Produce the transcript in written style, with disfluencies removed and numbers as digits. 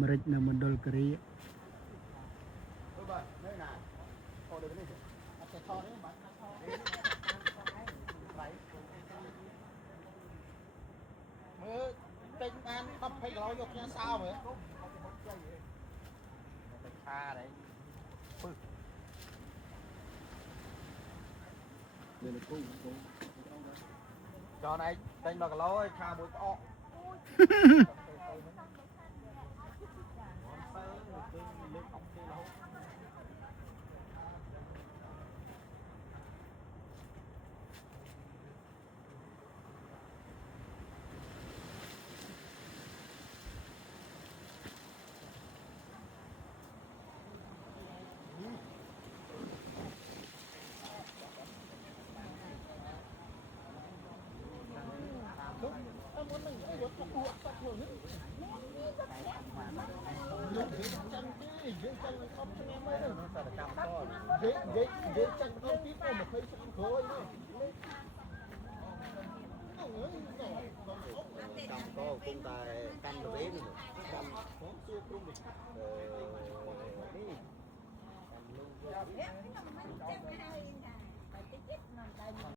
ម្រេចនៅមណ្ឌលគិរីមើលទិញបាន10 20គីឡូយកផ្ញើសោមើលខាđấyពឹសមានគូចនឯងទិញ1គីឡូឯងខាមួយក្អកcũng tại canh được biết canh phóng xua cũng được